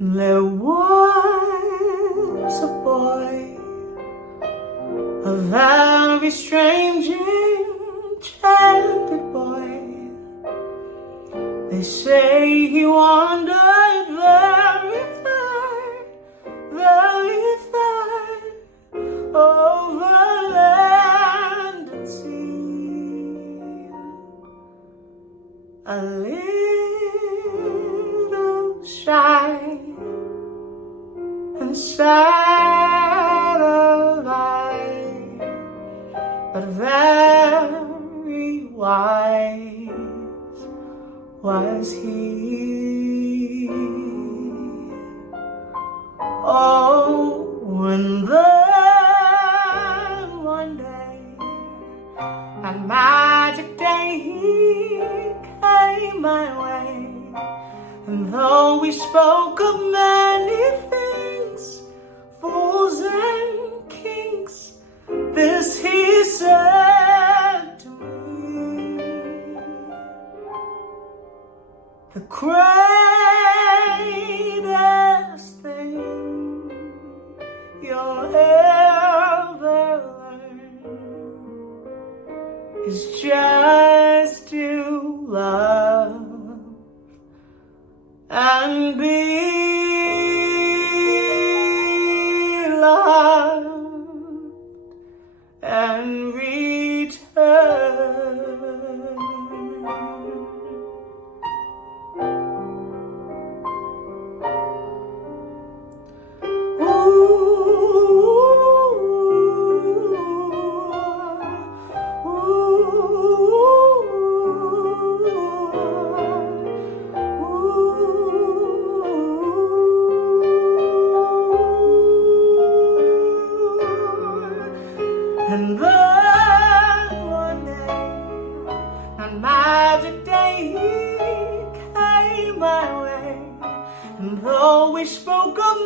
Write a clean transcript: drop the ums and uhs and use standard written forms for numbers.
There was a boy, a very strange enchanted boy. They say he wandered very far over land and sea. A little shy and sad of eye, but very wise was he. Oh, and then one day, a magic day, he came my way. And though we spoke of many things, fools and kings, this he said to me: the greatest thing you'll ever learn is just to love and be loved and return. And then one day, a magic day, he came my way. And though we spoke of